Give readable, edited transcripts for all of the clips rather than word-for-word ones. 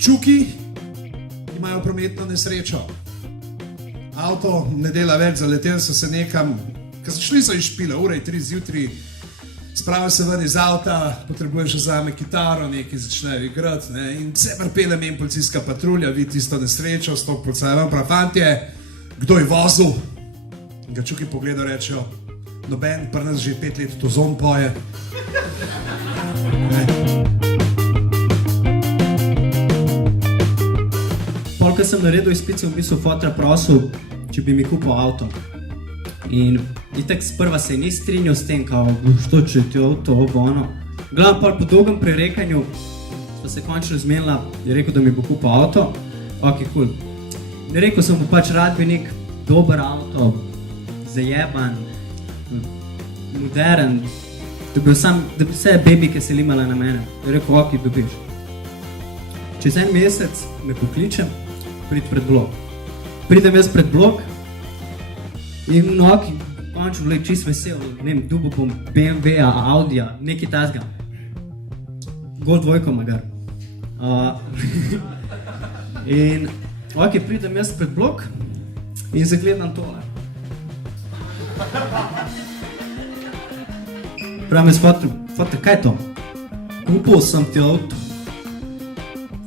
Čuki imajo prometno nesrečo. Avto ne dela več, zaleteli so se nekam, ker začeli so iz špila, ura je 3 zjutraj, spravijo se ven iz avta, potrebuješ vzame kitaro, nekaj začnejo igrati, ne, in se pripelje men policijska patrulja, vidi tisto nesrečo, stop policaja, prav fantje, kdo je vozil? In ga Čuki pogledajo, rečejo, noben, pri nas že 5 let to zon poje. Ne. Ko sem naredil izpit, sem v bistvu fotra prosil, če bi mi kupil avto. In itak sprva se ni strinjal s tem, kao, što če ti avto, ono. Glavno pa po dolgem prerekanju sva se končno zmenila, je rekel, da mi bo kupil avto. Ok, cool. Rekel sem mu pač rad bi nek dober avto, zajeban, modern, da bi vse babike se limale na mene. Je rekel, ok, dobiš. Čez en mesec me pokličem, prid pred blok. Pridem jaz pred blok in mnogi končno bili čist vesel, ne vem, dubo bom BMW-a, Audija, nekaj tazga. Gol dvojko magar. In ok, pridem jaz pred blok in zagledam tole. Pravim jaz fotor, kaj je to? Kupil sem ti avto.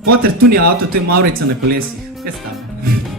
Fotor, tu ni avto, to je Maurica na kolesih. Kaj stavim?